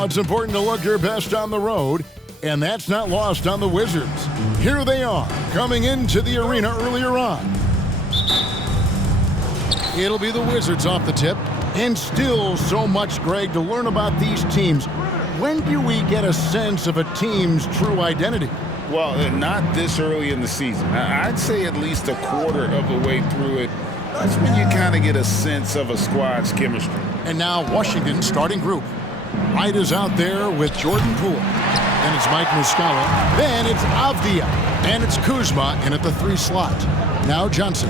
Now it's important to look your best on the road, and that's not lost on the Wizards. Here they are, coming into the arena earlier on. It'll be the Wizards off the tip, and still so much, Greg, to learn about these teams. When do we get a sense of a team's true identity? Well, not this early in the season. I'd say at least a quarter of the way through it. That's when you kind of get a sense of a squad's chemistry. And now Washington's starting group. Wright is out there with Jordan Poole. Then it's Mike Muscala. Then it's Avdia. And it's Kuzma in at the 3 slot. Now Johnson.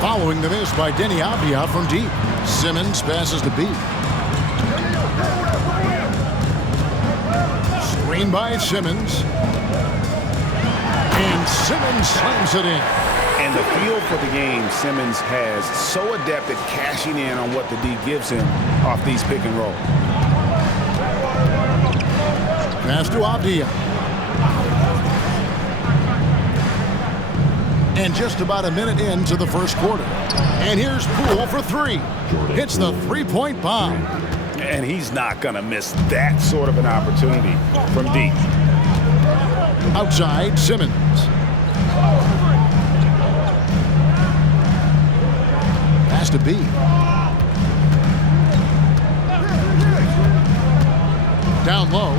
Following the miss by Denny Avdia from deep. Simmons passes to B. Screen by Simmons. And Simmons slams it in. And the feel for the game Simmons has, so adept at cashing in on what the D gives him off these pick and roll. Pass to Avdia. And just about a minute into the first quarter. And here's Poole for 3. Hits the 3-point bomb. And he's not going to miss that sort of an opportunity from deep. Outside, Simmons. Pass to B. Down low.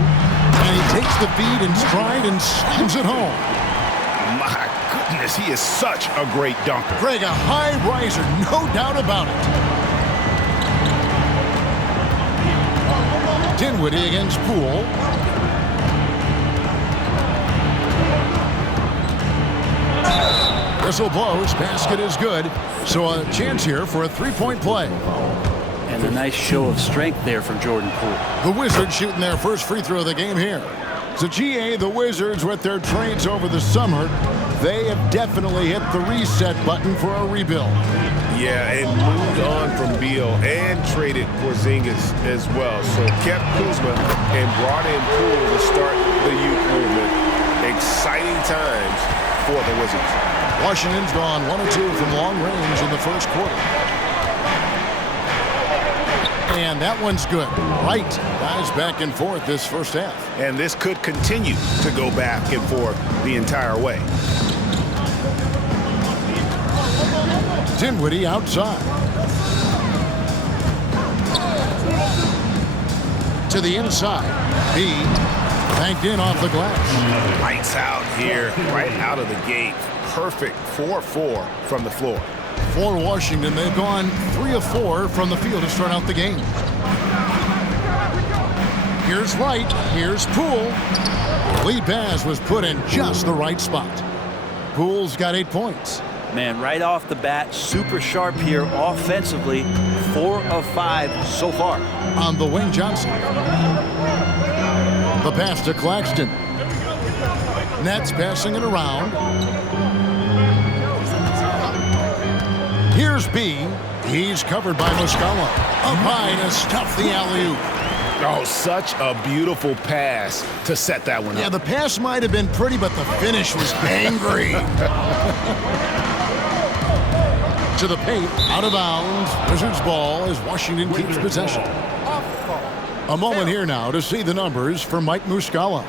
And he takes the feed in stride and slams it home. My goodness, he is such a great dunker. Greg, a high riser, no doubt about it. Dinwiddie against Poole. Whistle blows, basket is good. So a chance here for a 3-point play. And a nice show of strength there from Jordan Poole. The Wizards shooting their first free throw of the game here. So GA, the Wizards with their trades over the summer, they have definitely hit the reset button for a rebuild. Yeah, and moved on from Beal and traded Porzingis as well. So kept Kuzma and brought in Poole to start the youth movement. Exciting times for the Wizards. Washington's gone 1 or 2 from long range in the first quarter. And that one's good. Wright dives back and forth this first half. And this could continue to go back and forth the entire way. Dinwiddie outside. To the inside. B banked in off the glass. Lights out here, right out of the gate. Perfect 4-4 from the floor. For Washington, they've gone 3 of 4 from the field to start out the game. Here's Wright. Here's Poole. Lead pass was put in just the right spot. Poole's got 8 points. Man, right off the bat, super sharp here offensively. 4 of 5 so far. On the wing, Johnson. The pass to Claxton. Nets passing it around. Here's B. He's covered by Muscala. Up high to stuff the alley-oop. Oh, such a beautiful pass to set that one up. Yeah, the pass might have been pretty, but the finish was angry. To the paint, out of bounds. Wizards ball as Washington keeps possession. A moment here now to see the numbers for Mike Muscala.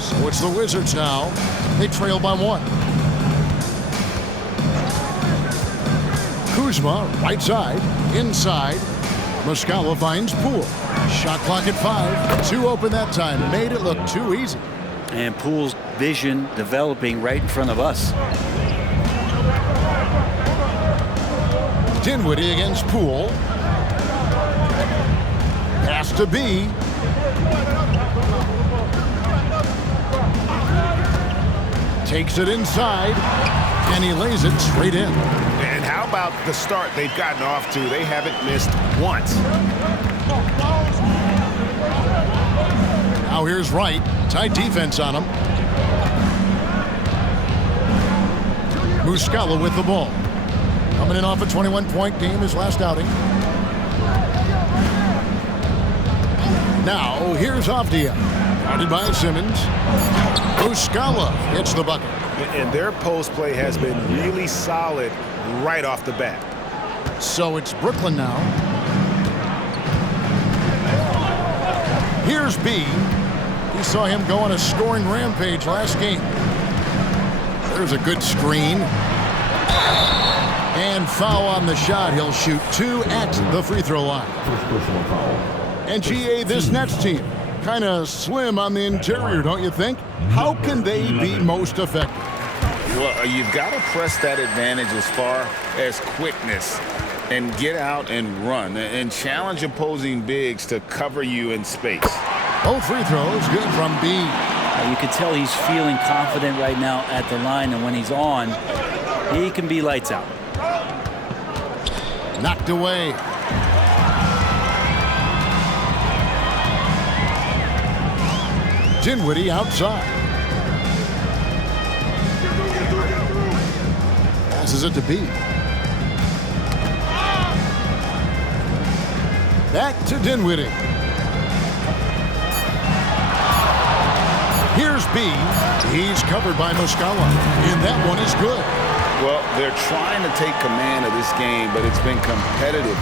So it's the Wizards now. They trail by 1. Kuzma, right side, inside. Muscala finds Poole. Shot clock at 5. 2 open that time. Made it look too easy. And Poole's vision developing right in front of us. Dinwiddie against Poole. Pass to B. Takes it inside, and he lays it straight in. And how about the start they've gotten off to? They haven't missed once. Now here's Wright. Tight defense on him. Muscala with the ball. Coming in off a 21-point game his last outing. Now here's Avdia. Guarded by Simmons. Muscala hits the bucket. And their post play has been really solid right off the bat. So it's Brooklyn now. Here's B. We saw him go on a scoring rampage last game. There's a good screen. And foul on the shot. He'll shoot 2 at the free throw line. And GA, this Nets team, kind of slim on the interior, don't you think? How can they be most effective? Well, you've got to press that advantage as far as quickness and get out and run and challenge opposing bigs to cover you in space. Both free throws good from B. You can tell he's feeling confident right now at the line, and when he's on, he can be lights out. Knocked away. Dinwiddie outside. Passes it to B. Back to Dinwiddie. Here's B. He's covered by Muscala. And that one is good. Well, they're trying to take command of this game, but it's been competitive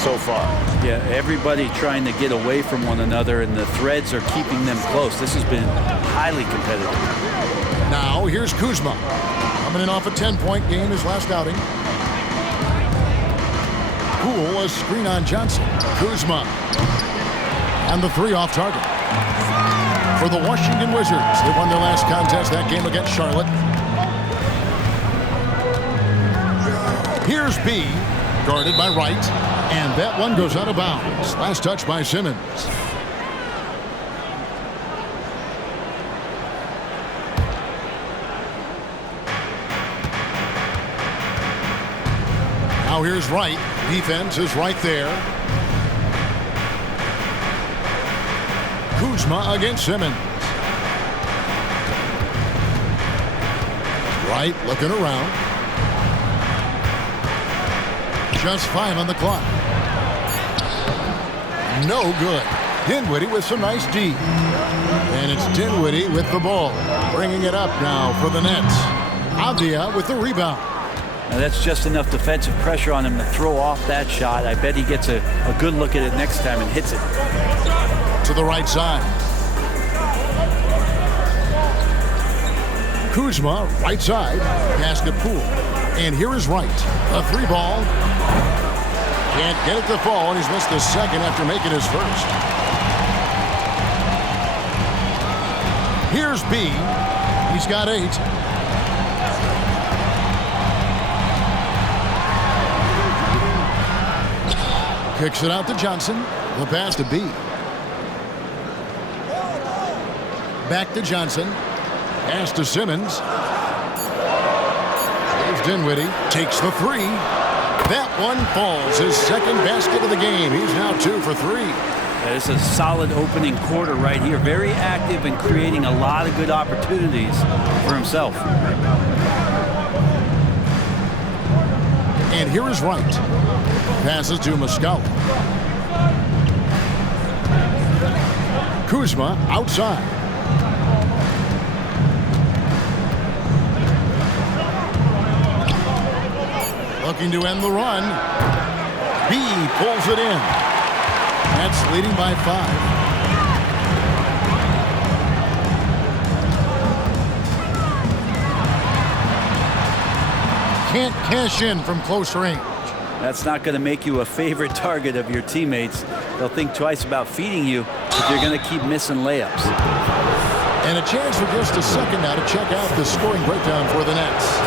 so far. Yeah, everybody trying to get away from one another, and the threads are keeping them close. This has been highly competitive. Now, here's Kuzma. Coming in off a 10-point game his last outing. Poole, a screen on Johnson. Kuzma. And the 3 off target. For the Washington Wizards, they won their last contest, that game against Charlotte. Here's B, guarded by Wright, and that one goes out of bounds. Last touch by Simmons. Now here's Wright. Defense is right there. Kuzma against Simmons. Wright looking around. Just 5 on the clock. No good. Dinwiddie with some nice D. And it's Dinwiddie with the ball. Bringing it up now for the Nets. Avdia with the rebound. Now that's just enough defensive pressure on him to throw off that shot. I bet he gets a good look at it next time and hits it. To the right side. Kuzma, right side. Pass to Poole. And here is Wright. A 3 ball. Can't get it to fall, and he's missed the second after making his first. Here's B. He's got 8. Kicks it out to Johnson. The pass to B. Back to Johnson. Pass to Simmons. Here's Dinwiddie. Takes the 3. That one falls. His second basket of the game. He's now 2 for 3. It's a solid opening quarter right here. Very active and creating a lot of good opportunities for himself. And here is Wright. Passes to Muscala. Kuzma outside. Looking to end the run. B pulls it in. That's leading by 5. Can't cash in from close range. That's not going to make you a favorite target of your teammates. They'll think twice about feeding you if you're going to keep missing layups. And a chance for just a second now to check out the scoring breakdown for the Nets.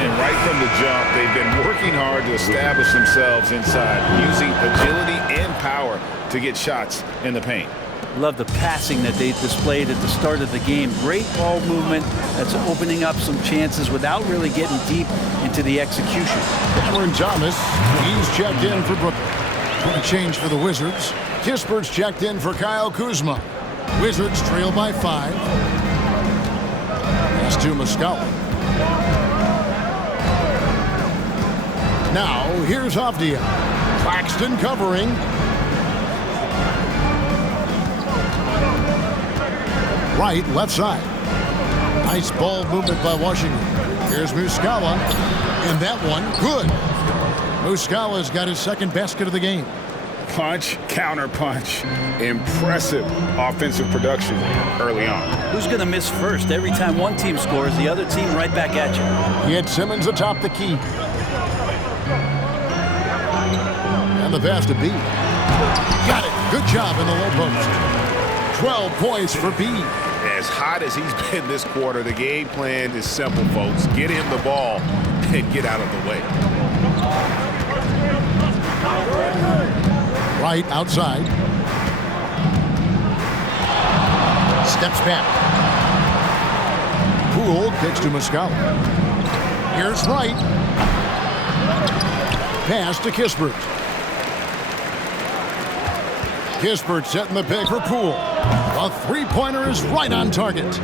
And right from the jump, they've been working hard to establish themselves inside, using agility and power to get shots in the paint. Love the passing that they displayed at the start of the game. Great ball movement that's opening up some chances without really getting deep into the execution. Cameron Thomas, he's checked in for Brooklyn. A change for the Wizards. Kispert's checked in for Kyle Kuzma. Wizards trail by 5. Pass to Muscala. Now, here's Avdia. Claxton covering. Right, left side. Nice ball movement by Washington. Here's Muscala. And that one, good. Muscala's got his second basket of the game. Punch, counter punch. Impressive offensive production early on. Who's going to miss first? Every time one team scores, the other team right back at you. He had Simmons atop the key. And the pass to B. Got it. Good job in the low post. 12 points for B. As hot as he's been this quarter, the game plan is simple, folks. Get him the ball and get out of the way. Right outside. Steps back. Poole kicks to Muscala. Here's Wright. Pass to Kispert. Kispert setting the pick for Poole. A three-pointer is right on target.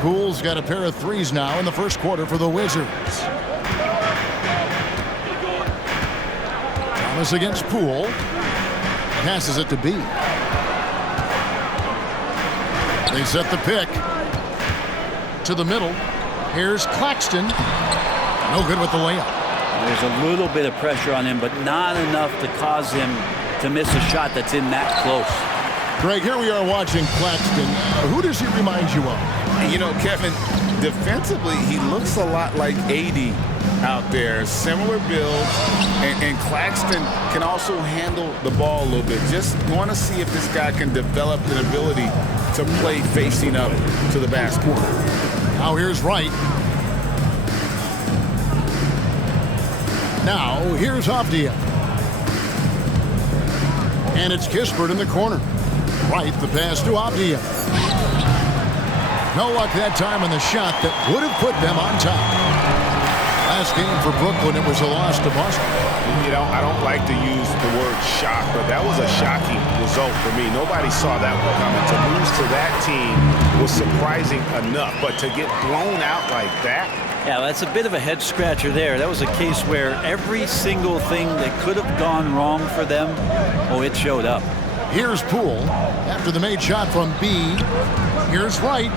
Poole's got a pair of threes now in the first quarter for the Wizards. Thomas against Poole. Passes it to B. They set the pick to the middle. Here's Claxton. No good with the layup. There's a little bit of pressure on him, but not enough to cause him to miss a shot that's in that close. Greg, here we are watching Claxton. Who does he remind you of? You know, Kevin, defensively, he looks a lot like AD out there. Similar build, and Claxton can also handle the ball a little bit. Just want to see if this guy can develop an ability to play facing up to the basket. Now here's Wright. Now here's Avdia. And it's Kispert in the corner. Wright, the pass to Avdia. No luck that time on the shot that would have put them on top. Last game for Brooklyn, it was a loss to Boston. You know, I don't like to use the word shock, but that was a shocking result for me. Nobody saw that one coming. To lose to that team was surprising enough, but to get blown out like that. Yeah, that's a bit of a head scratcher there. That was a case where every single thing that could have gone wrong for them, it showed up. Here's Poole after the made shot from B. Here's Wright.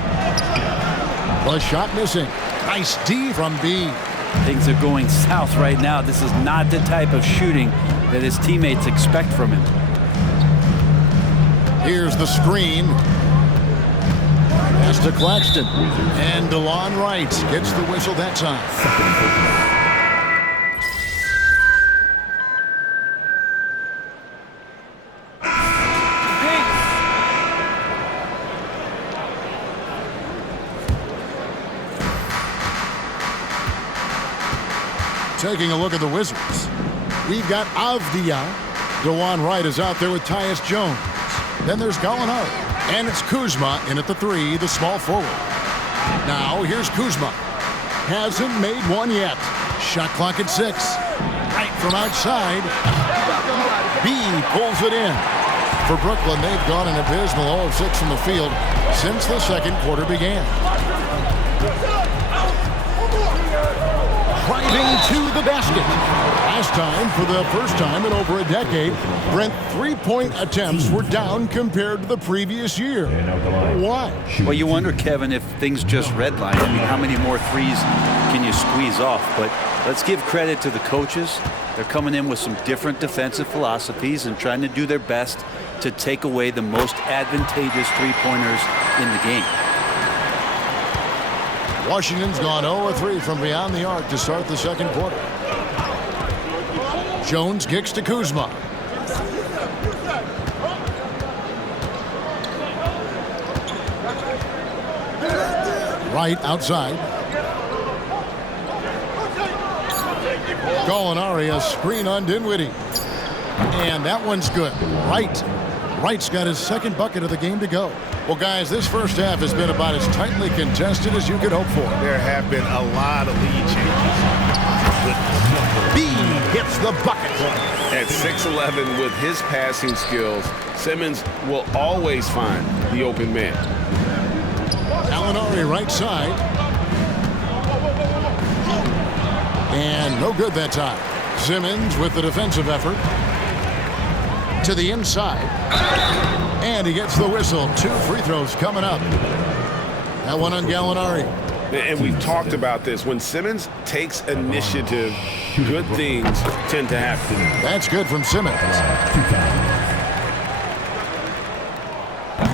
The shot missing. Nice D from B. Things are going south right now. This is not the type of shooting that his teammates expect from him. Here's the screen. Pass to Claxton. And DeLon Wright gets the whistle that time. Taking a look at the Wizards. We've got Avdia. DeLon Wright is out there with Tyus Jones. Then there's Gallinari. And it's Kuzma in at the three, the small forward. Now here's Kuzma. Hasn't made one yet. Shot clock at 6. Right from outside. B pulls it in. For Brooklyn, they've gone an abysmal 0 of 6 from the field since the second quarter began. Driving to the basket. Last time, for the first time in over a decade, Brent, three-point attempts were down compared to the previous year. Why? Well, you wonder, Kevin, if things just redline. I mean, how many more threes can you squeeze off? But let's give credit to the coaches. They're coming in with some different defensive philosophies and trying to do their best to take away the most advantageous three-pointers in the game. Washington's gone 0-3 from beyond the arc to start the second quarter. Jones kicks to Kuzma. Right outside. Gallinari, a screen on Dinwiddie. And that one's good. Wright's got his second bucket of the game to go. Well, guys, this first half has been about as tightly contested as you could hope for. There have been a lot of lead changes. B hits the bucket. At 6'11", with his passing skills, Simmons will always find the open man. Gallinari right side. And no good that time. Simmons with the defensive effort. To the inside. And he gets the whistle. 2 free throws coming up. That one on Gallinari. And we've talked about this. When Simmons takes initiative, good things tend to happen. That's good from Simmons.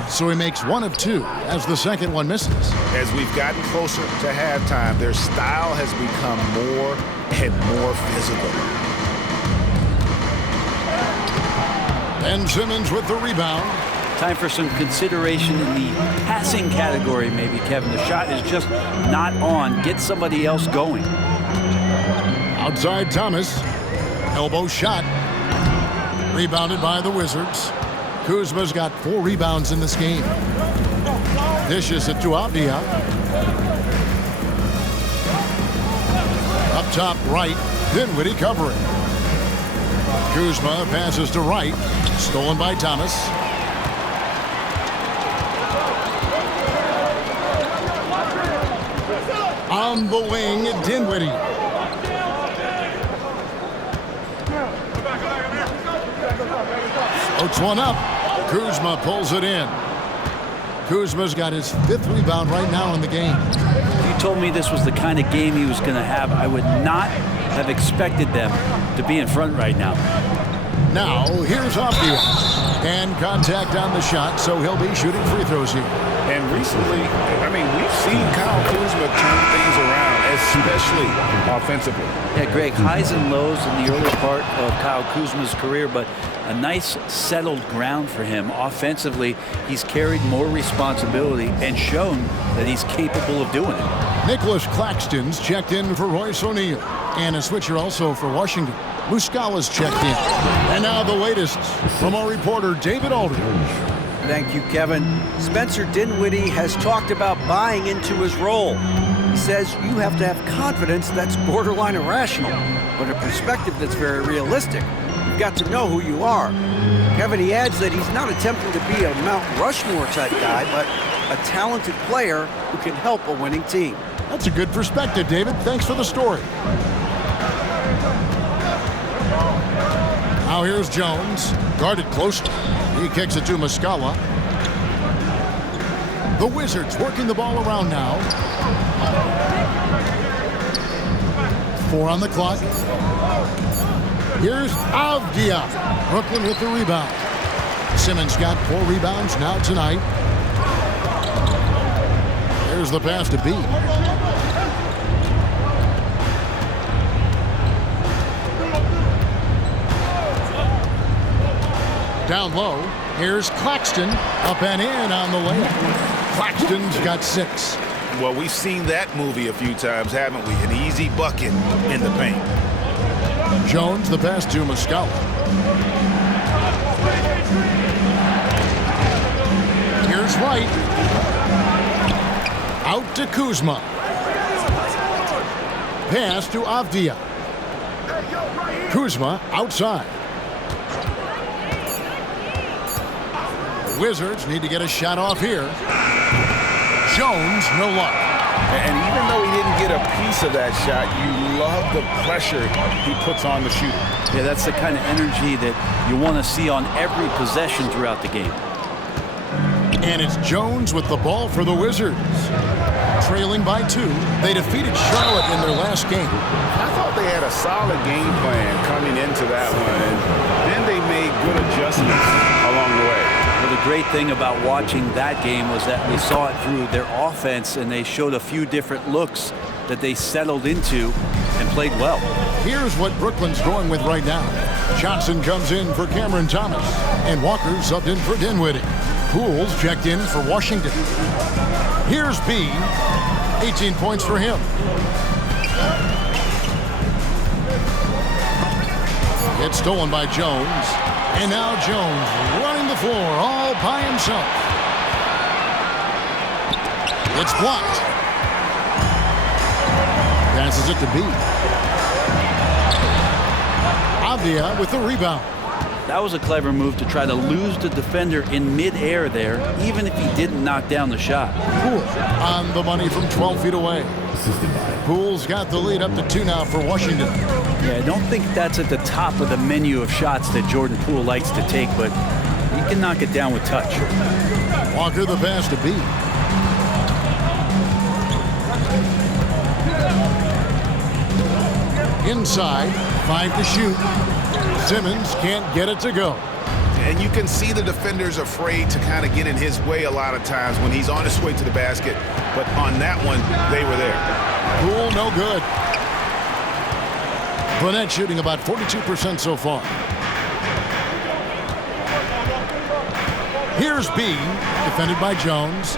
So he makes 1 of 2 as the second one misses. As we've gotten closer to halftime, their style has become more and more physical. Ben Simmons with the rebound. Time for some consideration in the passing category, maybe, Kevin. The shot is just not on. Get somebody else going. Outside Thomas. Elbow shot. Rebounded by the Wizards. Kuzma's got 4 rebounds in this game. Dishes it to Avdia. Up top right. Dinwiddie covering. Kuzma passes to Wright. Stolen by Thomas. On the wing, Dinwiddie. Floats one up. Kuzma pulls it in. Kuzma's got his 5th rebound right now in the game. If you told me this was the kind of game he was going to have, I would not have expected them to be in front right now. Now, here's Avdia. And contact on the shot, so he'll be shooting free throws here. And recently, I mean, we've seen Kyle Kuzma turn things around, especially offensively. Yeah, Greg, highs and lows in the early part of Kyle Kuzma's career, but a nice settled ground for him. Offensively, he's carried more responsibility and shown that he's capable of doing it. Nicholas Claxton's checked in for Royce O'Neal. And a switcher also for Washington. Muscala's checked in. And now the latest from our reporter, David Aldridge. Thank you, Kevin. Spencer Dinwiddie has talked about buying into his role. He says you have to have confidence that's borderline irrational, but a perspective that's very realistic. You've got to know who you are. Kevin, he adds that he's not attempting to be a Mount Rushmore type guy, but a talented player who can help a winning team. That's a good perspective, David. Thanks for the story. Now here's Jones, guarded closely. He kicks it to Muscala. The Wizards working the ball around now. 4 on the clock. Here's Avdia. Brooklyn with the rebound. Simmons got 4 rebounds now tonight. There's the pass to B. Down low, here's Claxton, up and in on the layup. Claxton's got 6. Well, we've seen that movie a few times, haven't we? An easy bucket in the paint. Jones, the pass to Muscala. Here's Wright. Out to Kuzma. Pass to Avdia. Kuzma outside. Wizards need to get a shot off here. Jones, no luck. And even though he didn't get a piece of that shot, you love the pressure he puts on the shooter. Yeah, that's the kind of energy that you want to see on every possession throughout the game. And it's Jones with the ball for the Wizards. Trailing by 2, they defeated Charlotte in their last game. I thought they had a solid game plan coming into that one, and then they made good adjustments along the way. Well, the great thing about watching that game was that we saw it through their offense, and they showed a few different looks that they settled into and played well. Here's what Brooklyn's going with right now. Johnson comes in for Cameron Thomas, and Walker subbed in for Dinwiddie. Pools checked in for Washington. Here's B. 18 points for him. It's stolen by Jones. And now Jones running the floor all by himself. It's blocked. Passes it to B. Avdia with the rebound. That was a clever move to try to lose the defender in midair there, even if he didn't knock down the shot. Poole on the money from 12 feet away. Poole's got the lead up to 2 now for Washington. Yeah, I don't think that's at the top of the menu of shots that Jordan Poole likes to take, but he can knock it down with touch. Walker the pass to B. Inside, 5 to shoot. Simmons can't get it to go. And you can see the defenders afraid to kind of get in his way a lot of times when he's on his way to the basket. But on that one, they were there. Poole, no good. Burnett shooting about 42% so far. Here's B, defended by Jones.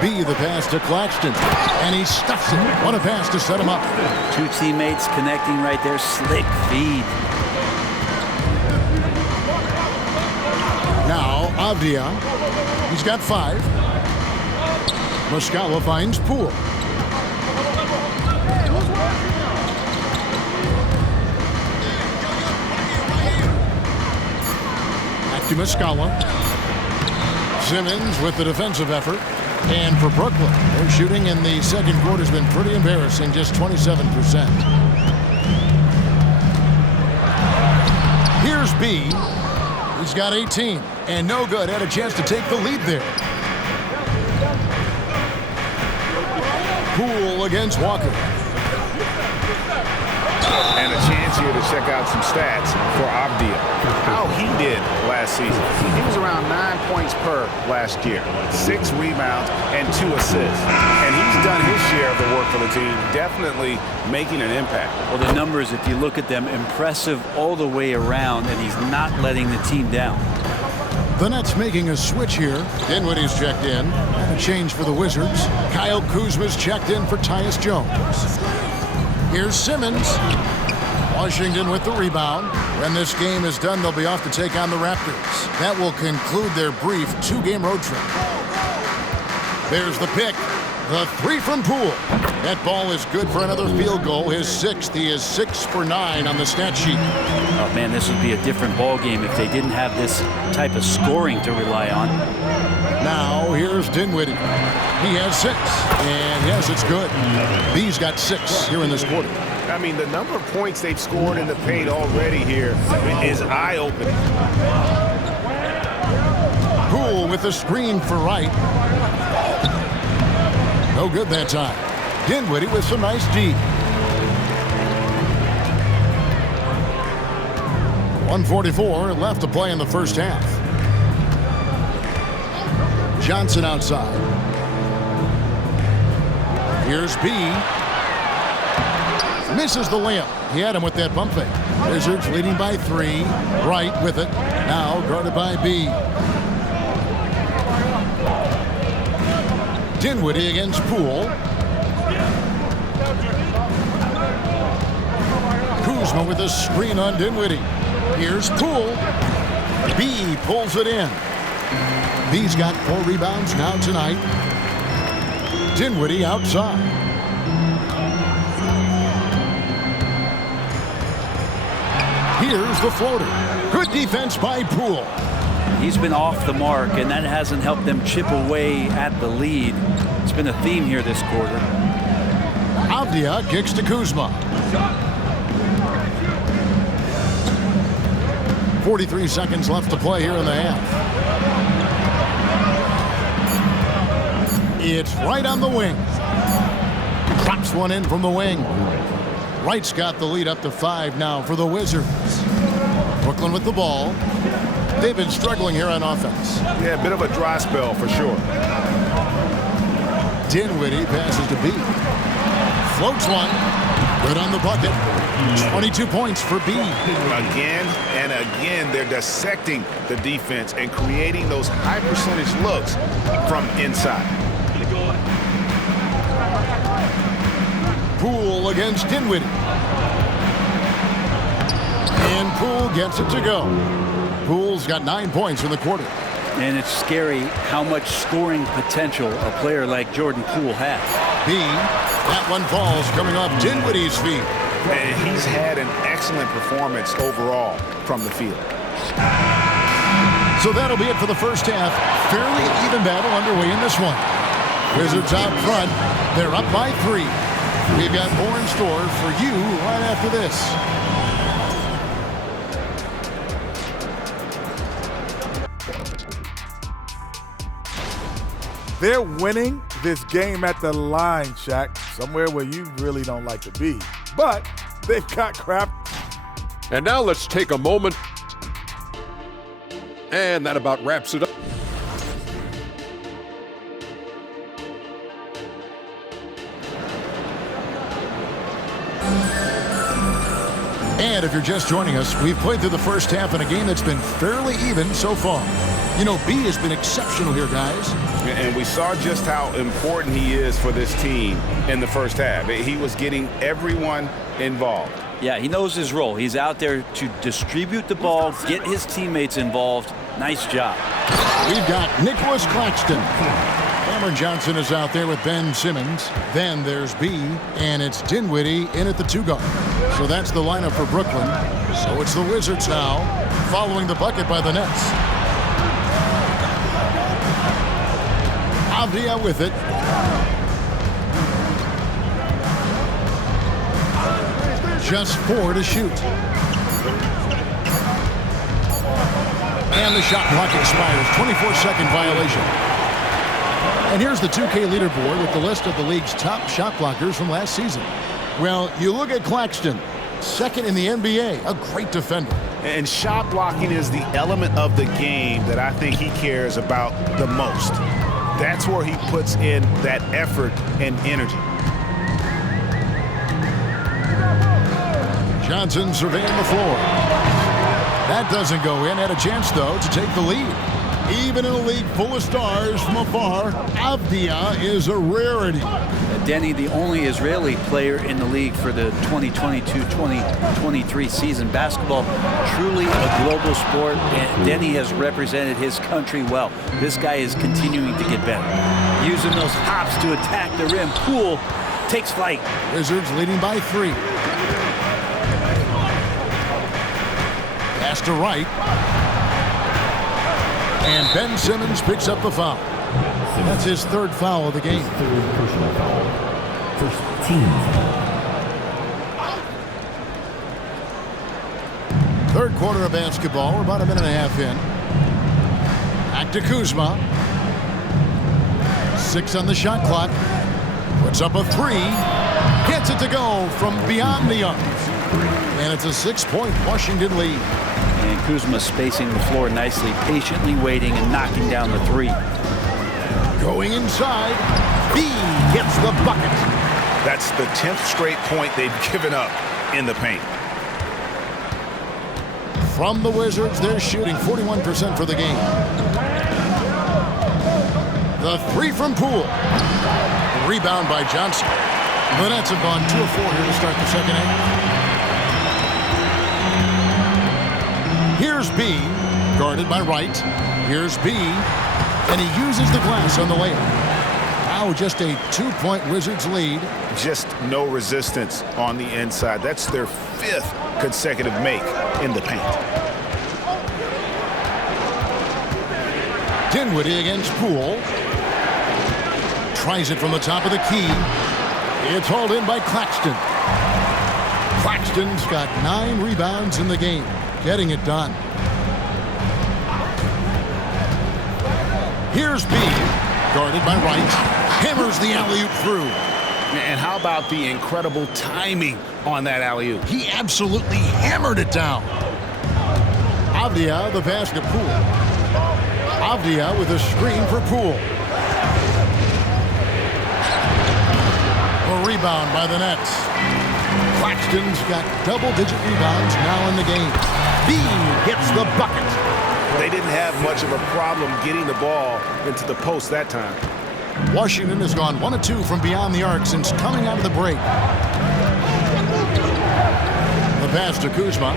B, the pass to Claxton, and he stuffs it. What a pass to set him up. Two teammates connecting right there. Slick feed. Now, Avdia. He's got 5. Muscala finds Poole. Back to Muscala. Simmons with the defensive effort. And for Brooklyn, their shooting in the second quarter has been pretty embarrassing, just 27%. Here's B. He's got 18, and no good. Had a chance to take the lead there. Poole against Walker. And a chance here to check out some stats for Avdia. How he did last season. He was around 9 points per last year. 6 rebounds and 2 assists. And he's done his share of the work for the team, definitely making an impact. Well, the numbers, if you look at them, impressive all the way around, and he's not letting the team down. The Nets making a switch here. Dinwiddie's checked in. And a change for the Wizards. Kyle Kuzma's checked in for Tyus Jones. Here's Simmons. Washington with the rebound. When this game is done, they'll be off to take on the Raptors. That will conclude their brief 2-game road trip. There's the pick. The 3 from Poole. That ball is good for another field goal. His 6th. He is 6 for 9 on the stat sheet. Oh, man, this would be a different ball game if they didn't have this type of scoring to rely on. Now, here's Dinwiddie. He has 6. And yes, it's good. B's got 6 here in this quarter. I mean, the number of points they've scored in the paint already here is eye-opening. Poole with the screen for Wright. No good that time. Dinwiddie with some nice D. 1:44 left to play in the first half. Johnson outside. Here's B. Misses the layup. He had him with that pump fake. Wizards leading by 3. Wright with it. Now guarded by B. Dinwiddie against Poole. Kuzma with a screen on Dinwiddie. Here's Poole. B pulls it in. B's got 4 rebounds now tonight. Dinwiddie outside. Here's the floater. Good defense by Poole. He's been off the mark, and that hasn't helped them chip away at the lead. It's been a theme here this quarter. Avdia kicks to Kuzma. 43 seconds left to play here in the half. It's right on the wing. Drops one in from the wing. Wright's got the lead up to 5 now for the Wizards. Brooklyn with the ball. They've been struggling here on offense. Yeah, a bit of a dry spell for sure. Dinwiddie passes to B. Floats one. Good on the bucket. 22 points for B. Again and again, they're dissecting the defense and creating those high percentage looks from inside. Poole against Dinwiddie. And Poole gets it to go. Poole's got 9 points in the quarter. And it's scary how much scoring potential a player like Jordan Poole has. B, that one falls coming off Dinwiddie's feet. And he's had an excellent performance overall from the field. So that'll be it for the first half. Fairly even battle underway in this one. Wizards out front. They're up by 3. We've got more in store for you right after this. They're winning this game at the line, Shaq, somewhere where you really don't like to be. But they've got crap. And now let's take a moment. And that about wraps it up. And if you're just joining us, we've played through the first half in a game that's been fairly even so far. You know, B has been exceptional here, guys. And we saw just how important he is for this team in the first half. He was getting everyone involved. Yeah, he knows his role. He's out there to distribute the ball, get his teammates involved. Nice job. We've got Nicholas Claxton. Cameron Johnson is out there with Ben Simmons. Then there's B, and it's Dinwiddie in at the 2 guard. So that's the lineup for Brooklyn. So it's the Wizards now, following the bucket by the Nets. Avdia with it. Just 4 to shoot. And the shot clock expires. 24-second violation. And here's the 2K leaderboard with the list of the league's top shot blockers from last season. Well, you look at Claxton, second in the NBA, a great defender. And shot blocking is the element of the game that I think he cares about the most. That's where he puts in that effort and energy. Johnson surveying the floor. That doesn't go in. Had a chance, though, to take the lead. Even in a league full of stars from afar, Avdia is a rarity. Denny, the only Israeli player in the league for the 2022-2023 season. Basketball, truly a global sport, and Denny has represented his country well. This guy is continuing to get better. Using those hops to attack the rim. Poole takes flight. Wizards leading by 3. Pass to Wright. And Ben Simmons picks up the foul. That's his 3rd foul of the game. Third personal foul. First team foul. Third quarter of basketball. We're about a minute and a half in. Back to Kuzma. 6 on the shot clock. Puts up a 3. Gets it to go from beyond the arc. And it's a 6-point Washington lead. And Kuzma spacing the floor nicely, patiently waiting and knocking down the 3. Going inside. B gets the bucket. That's the 10th straight point they've given up in the paint. From the Wizards, they're shooting 41% for the game. The 3 from Poole. Rebound by Johnson. The Nets have gone 2 of 4 here to start the second half. Here's B, guarded by Wright. Here's B, and he uses the glass on the layup. Now just a 2-point Wizards lead. Just no resistance on the inside. That's their 5th consecutive make in the paint. Dinwiddie against Poole. Tries it from the top of the key. It's hauled in by Claxton. Claxton's got 9 rebounds in the game. Getting it done. Here's B, guarded by Wright. Hammers the alley-oop through. And how about the incredible timing on that alley-oop? He absolutely hammered it down. Avdia, the pass to Poole. Avdia with a screen for Poole. A rebound by the Nets. Claxton's got double-digit rebounds now in the game. B gets the bucket. They didn't have much of a problem getting the ball into the post that time. Washington has gone 1 of 2 from beyond the arc since coming out of the break. The pass to Kuzma.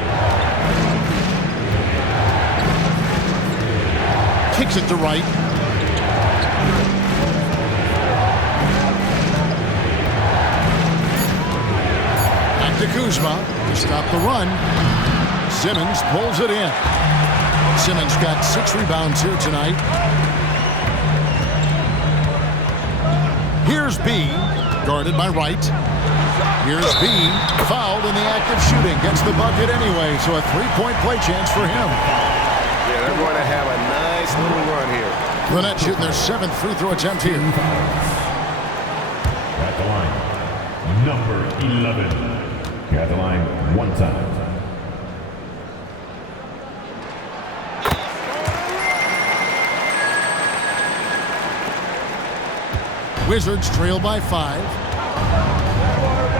Kicks it to Wright. Back to Kuzma to stop the run. Simmons pulls it in. Simmons got 6 rebounds here tonight. Here's B, guarded by Wright. Here's B, fouled in the act of shooting. Gets the bucket anyway, so a 3-point play chance for him. Yeah, they're going to have a nice little run here. The Nets shooting their 7th free throw attempt here. At the line, number 11. At the line, one time. Wizards trail by 5.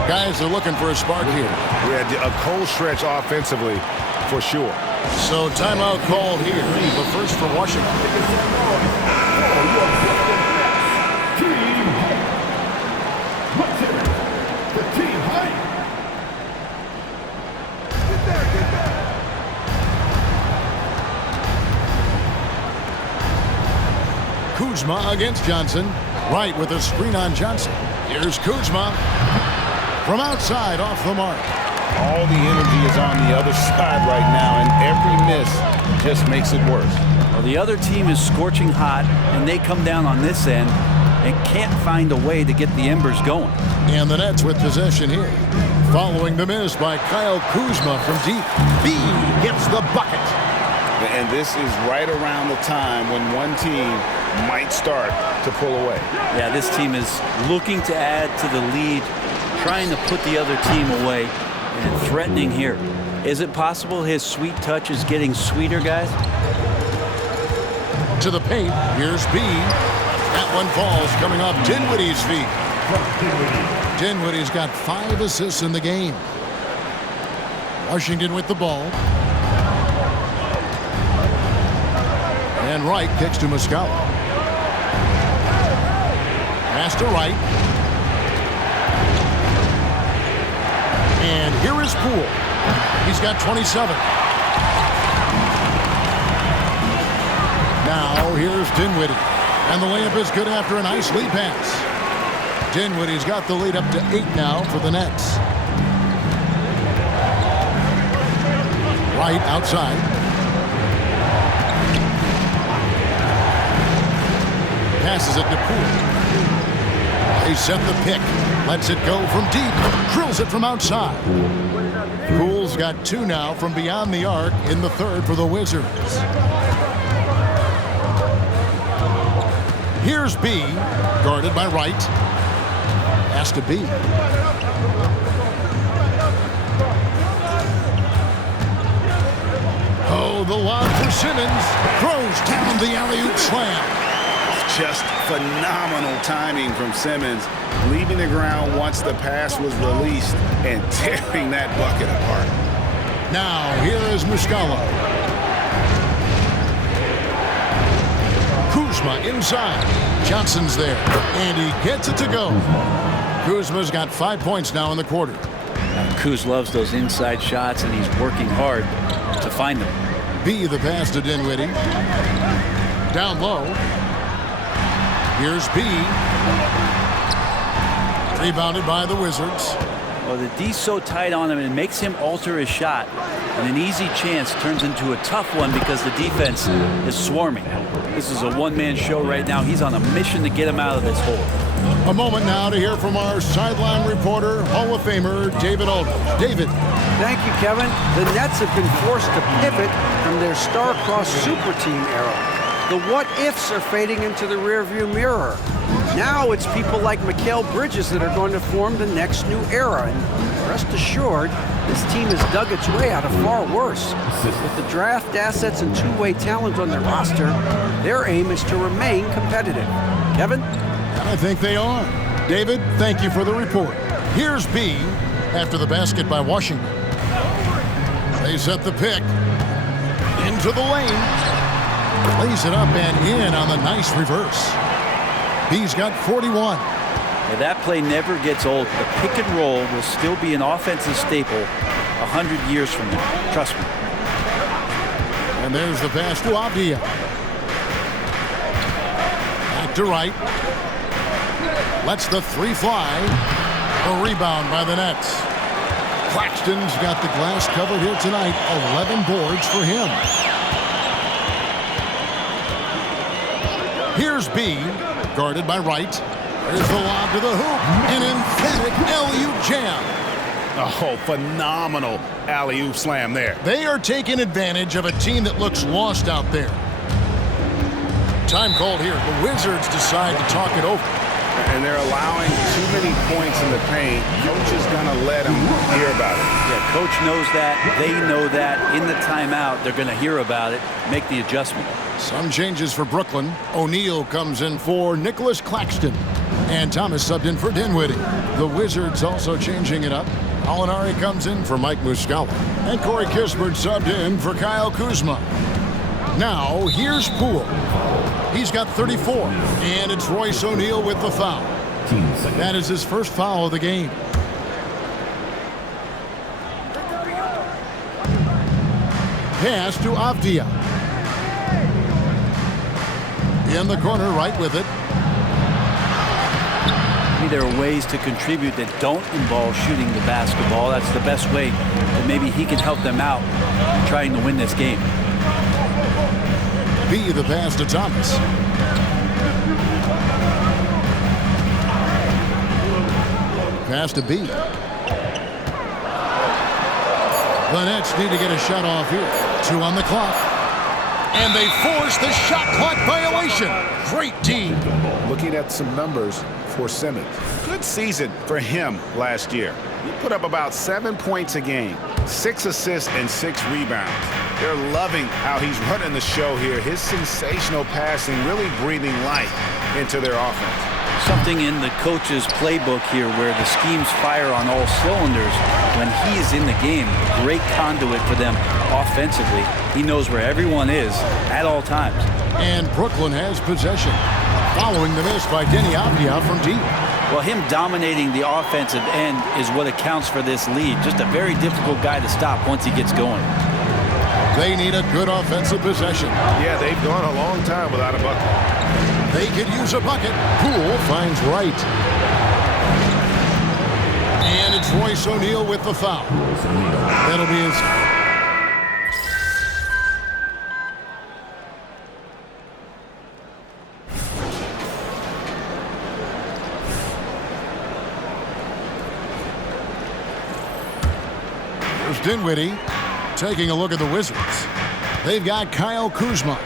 Guys are looking for a spark here. Yeah, a cold stretch offensively for sure. So timeout called here. The first for Washington. Kuzma against Johnson. Wright with a screen on Johnson. Here's Kuzma. From outside, off the mark. All the energy is on the other side right now, and every miss just makes it worse. Well, the other team is scorching hot, and they come down on this end and can't find a way to get the embers going. And the Nets with possession here. Following the miss by Kyle Kuzma from deep. B gets the bucket. And this is right around the time when one team might start to pull away. Yeah, this team is looking to add to the lead, trying to put the other team away, and threatening here. Is it possible his sweet touch is getting sweeter, guys? To the paint. Here's B. That one falls coming off Dinwiddie's feet. Dinwiddie's got 5 assists in the game. Washington with the ball. And Wright kicks to Muscala. Pass to Wright. And here is Poole. He's got 27. Now here's Dinwiddie. And the layup is good after a nice lead pass. Dinwiddie's got the lead up to 8 now for the Nets. Wright outside. Passes it to Poole. They set the pick. Lets it go from deep. Drills it from outside. Poole's got 2 now from beyond the arc in the third for the Wizards. Here's B. Guarded by Wright. Has to be. Oh, the lob for Simmons. Throws down the alley-oop slam. Just phenomenal timing from Simmons, leaving the ground once the pass was released and tearing that bucket apart. Now here is Muscala. Kuzma inside. Johnson's there, and he gets it to go. Kuzma's got 5 points now in the quarter. Kuz loves those inside shots, and he's working hard to find them. B the pass to Dinwiddie. Down low. Here's B. Rebounded by the Wizards. Well, the D's so tight on him, it makes him alter his shot. And an easy chance turns into a tough one because the defense is swarming. This is a one-man show right now. He's on a mission to get him out of this hole. A moment now to hear from our sideline reporter, Hall of Famer David Aldridge. David. Thank you, Kevin. The Nets have been forced to pivot from their star-crossed super team era. The what-ifs are fading into the rearview mirror. Now it's people like Mikal Bridges that are going to form the next new era. And rest assured, this team has dug its way out of far worse. With the draft assets and two-way talent on their roster, their aim is to remain competitive. Kevin? I think they are. David, thank you for the report. Here's B after the basket by Washington. They set the pick. Into the lane. Lays it up and in on the nice reverse. He's got 41. Yeah, that play never gets old. The pick and roll will still be an offensive staple 100 years from now. Trust me. And there's the pass to Avdia. Back to Wright. Lets the 3 fly. A rebound by the Nets. Claxton's got the glass covered here tonight. 11 boards for him. Here's B, guarded by Wright. There's the lob to the hoop. An emphatic alley-oop jam. Oh, phenomenal alley-oop slam there. They are taking advantage of a team that looks lost out there. Time called here. The Wizards decide to talk it over. And they're allowing too many points in the paint. Coach is going to let them hear about it. Yeah, coach knows that. They know that. In the timeout, they're going to hear about it, make the adjustment. Some changes for Brooklyn. O'Neal comes in for Nicholas Claxton. And Thomas subbed in for Dinwiddie. The Wizards also changing it up. Alinari comes in for Mike Muscala. And Corey Kispert subbed in for Kyle Kuzma. Now, here's Poole. He's got 34. And it's Royce O'Neal with the foul. That is his first foul of the game. Pass to Avdia. In the corner, right with it. Maybe there are ways to contribute that don't involve shooting the basketball. That's the best way that maybe he can help them out in trying to win this game. B, the pass to Thomas. Pass to B. The Nets need to get a shot off here. 2 on the clock. And they force the shot clock violation. Great team. Looking at some numbers for Simmons. Good season for him last year. He put up about 7 points a game, 6 assists, and 6 rebounds. They're loving how he's running the show here. His sensational passing really breathing life into their offense. Something in the coach's playbook here where the schemes fire on all cylinders. When he is in the game, great conduit for them offensively. He knows where everyone is at all times. And Brooklyn has possession. Following the miss by Denny Avdia from deep. Well, him dominating the offensive end is what accounts for this lead. Just a very difficult guy to stop once he gets going. They need a good offensive possession. Yeah, they've gone a long time without a bucket. They could use a bucket. Poole finds Wright. And it's Royce O'Neal with the foul. That'll be his. There's Dinwiddie taking a look at the Wizards. They've got Kyle Kuzma.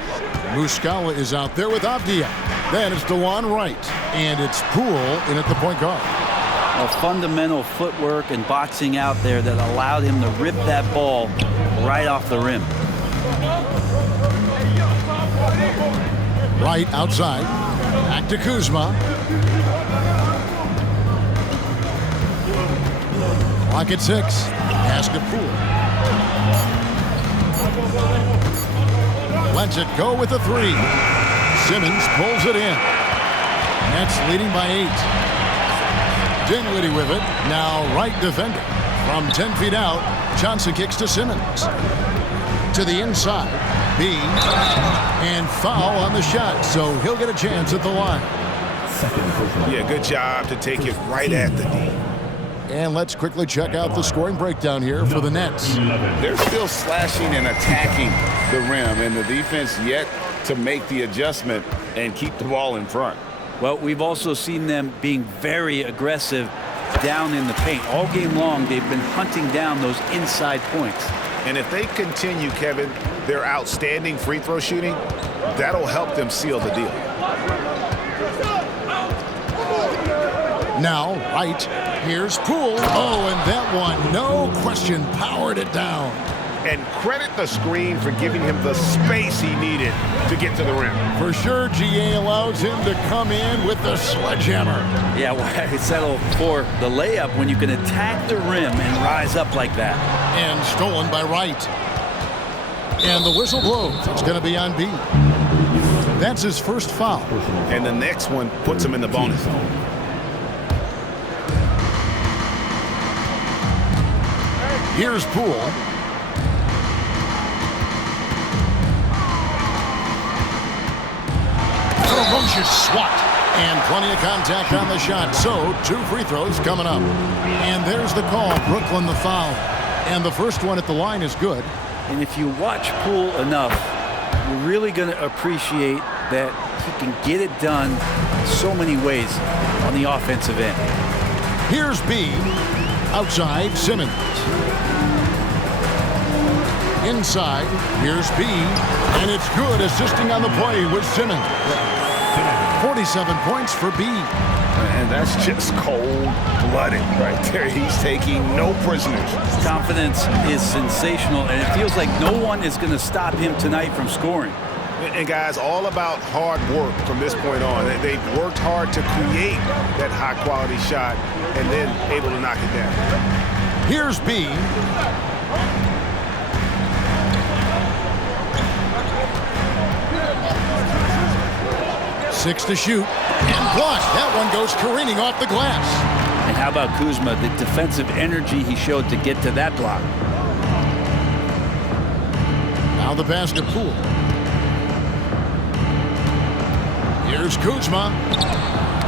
Muscala is out there with Avdia. Then it's DeLon Wright. And it's Poole in at the point guard. A fundamental footwork and boxing out there that allowed him to rip that ball right off the rim. Wright outside. Back to Kuzma. Clock at 6. Pass to Poole. Lets it go with a 3. Simmons pulls it in. Nets leading by 8. Dinwiddie with it. Now Wright defending. From 10 feet out, Johnson kicks to Simmons. To the inside. B. And foul on the shot, so he'll get a chance at the line. Yeah, good job to take it right at the D. And let's quickly check out the scoring breakdown here for the Nets. They're still slashing and attacking the rim, and the defense yet to make the adjustment and keep the ball in front. Well, we've also seen them being very aggressive down in the paint. All game long, they've been hunting down those inside points. And if they continue, Kevin, their outstanding free throw shooting, that'll help them seal the deal. Now, Wright. Here's Poole. Oh, and that one, no question, powered it down. And credit the screen for giving him the space he needed to get to the rim. For sure, GA allows him to come in with the sledgehammer. Yeah, why settle for the layup when you can attack the rim and rise up like that? And stolen by Wright. And the whistle blows. It's going to be on B. That's his first foul. And the next one puts him in the bonus zone. Here's Poole. Ferocious swat. And plenty of contact on the shot. So, 2 free throws coming up. And there's the call. Brooklyn the foul. And the first one at the line is good. And if you watch Poole enough, you're really going to appreciate that he can get it done so many ways on the offensive end. Here's B. Outside, Simmons. Inside, here's B, and it's good. Assisting on the play with Simmons. 47 points for B. And that's just cold-blooded right there. He's taking no prisoners. His confidence is sensational, and it feels like no one is going to stop him tonight from scoring. And guys, all about hard work from this point on. They've worked hard to create that high-quality shot and then able to knock it down. Here's B. Six to shoot. And blocked. That one goes careening off the glass. And how about Kuzma, the defensive energy he showed to get to that block. Now the pass to Poole. Here's Kuzma.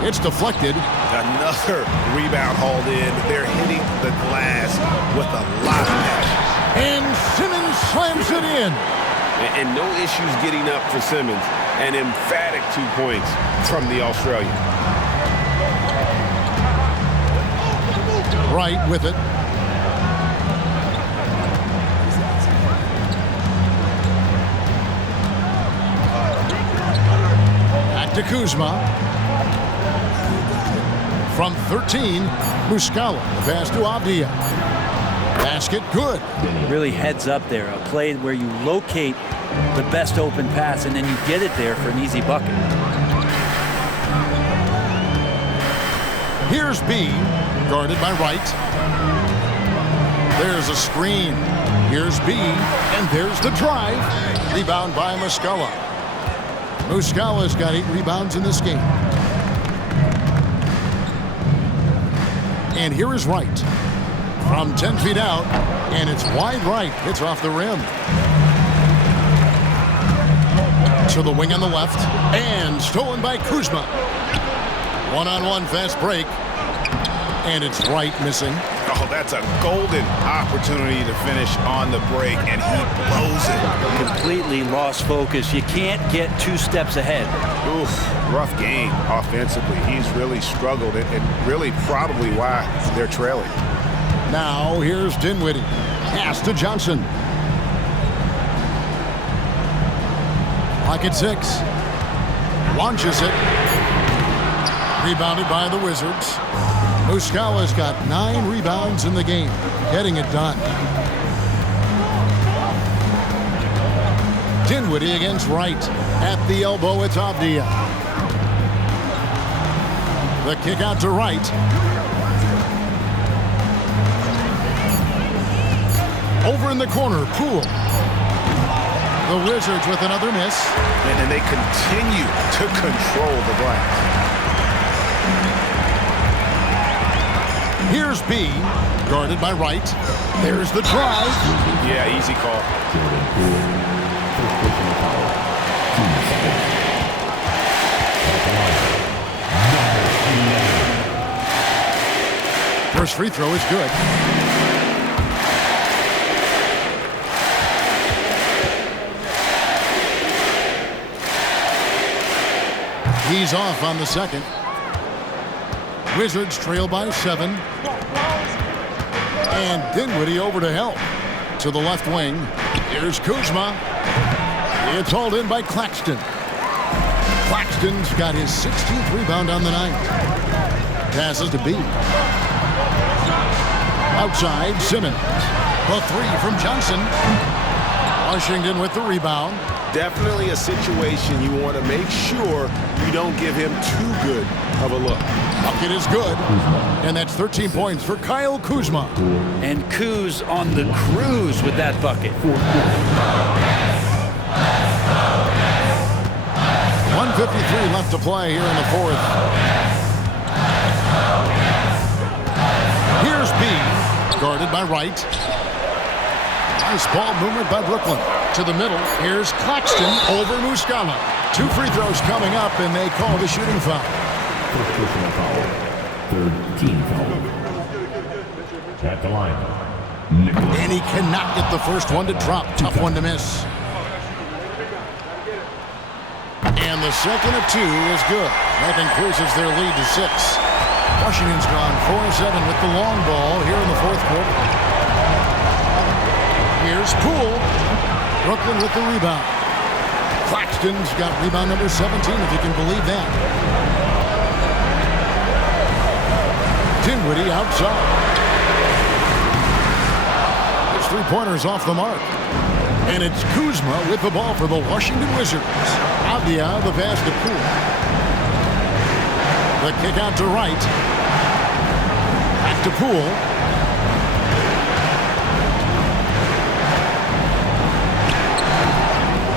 It's deflected. Another rebound hauled in. They're hitting the glass with a lot of passion. And Simmons slams it in. And no issues getting up for Simmons. An emphatic 2 points from the Australian. Right with it. Back to Kuzma. From 13, Muscala. The pass to Avdia. Basket good. Really heads up there. A play where you locate the best open pass and then you get it there for an easy bucket. Here's B, guarded by Wright. There's a screen. Here's B, and there's the drive. Rebound by Muscala. Muscala's got 8 rebounds in this game. And here is Wright. From 10 feet out, and it's wide right. It's off the rim. To the wing on the left, and stolen by Kuzma. One-on-one fast break, and it's Wright missing. Oh, that's a golden opportunity to finish on the break, and he blows it. Completely lost focus. You can't get 2 steps ahead. Oof, rough game offensively. He's really struggled, and really probably why they're trailing. Now here's Dinwiddie. Pass to Johnson. Pocket 6. Launches it. Rebounded by the Wizards. Muscala's got 9 rebounds in the game. Getting it done. Dinwiddie against Wright. At the elbow, it's Avdia. The kick out to Wright. Over in the corner, Poole. The Wizards with another miss. And they continue to control the glass. Here's B, guarded by Wright. There's the drive. Yeah, easy call. First free throw is good. He's off on the second. Wizards trail by 7. And Dinwiddie over to help. To the left wing. Here's Kuzma. It's hauled in by Claxton. Claxton's got his 16th rebound on the night. Passes to B. Outside, Simmons. The 3 from Johnson. Washington with the rebound. Definitely a situation you want to make sure you don't give him too good of a look. Bucket is good. And that's 13 points for Kyle Kuzma. And Kuz on the cruise with that bucket. 1:53 left to play here in the fourth. Here's B, guarded by Wright. Nice ball movement by Brooklyn. To the middle, here's Claxton over Muscala. 2 free throws coming up, and they call the shooting foul. First personal foul. Third team foul. At the line, Nicholas. And he cannot get the first one to drop. Tough one to miss. And the second of 2 is good. That increases their lead to 6. Washington's gone 4-7 with the long ball here in the fourth quarter. Here's Poole. Brooklyn with the rebound. Claxton's got rebound number 17, if you can believe that. Dinwiddie outside. His three-pointer's off the mark. And it's Kuzma with the ball for the Washington Wizards. Avdia, the pass to Poole. The kick out to Wright. Back to Poole.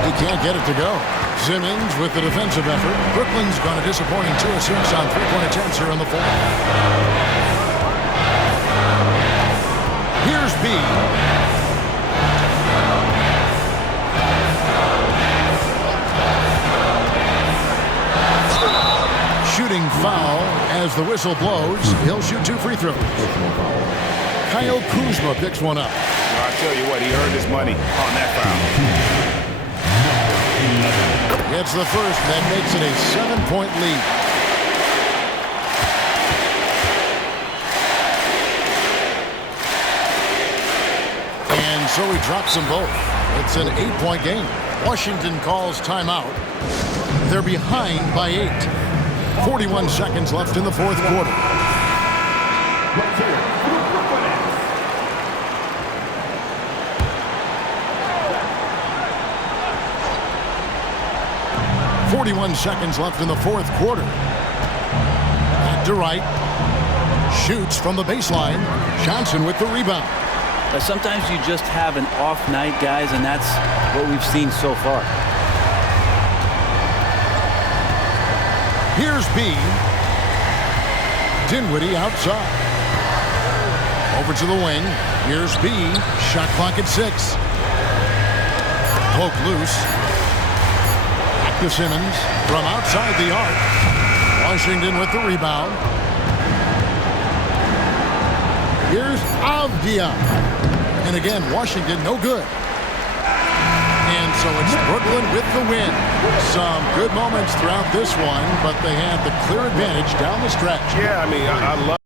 He can't get it to go. Simmons with the defensive effort. Brooklyn's gone a disappointing 2 assists on three-point attempts here in the fourth. Here's B. Shooting foul as the whistle blows. He'll shoot 2 free throws. Kyle Kuzma picks one up. Well, I tell you what, he earned his money on that foul. It's the first that makes it a 7-point lead. And so he drops them both. It's an 8-point game. Washington calls timeout. They're behind by 8. 41 seconds left in the fourth quarter. 41 seconds left in the fourth quarter. Back to Wright. Shoots from the baseline. Johnson with the rebound. Sometimes you just have an off night, guys, and that's what we've seen so far. Here's B. Dinwiddie outside. Over to the wing. Here's B. Shot clock at 6. Poke loose. Back to Simmons from outside the arc. Washington with the rebound. Here's Avdia. And again, Washington no good. And so it's Brooklyn with the win. Some good moments throughout this one, but they had the clear advantage down the stretch. Yeah, I mean, I love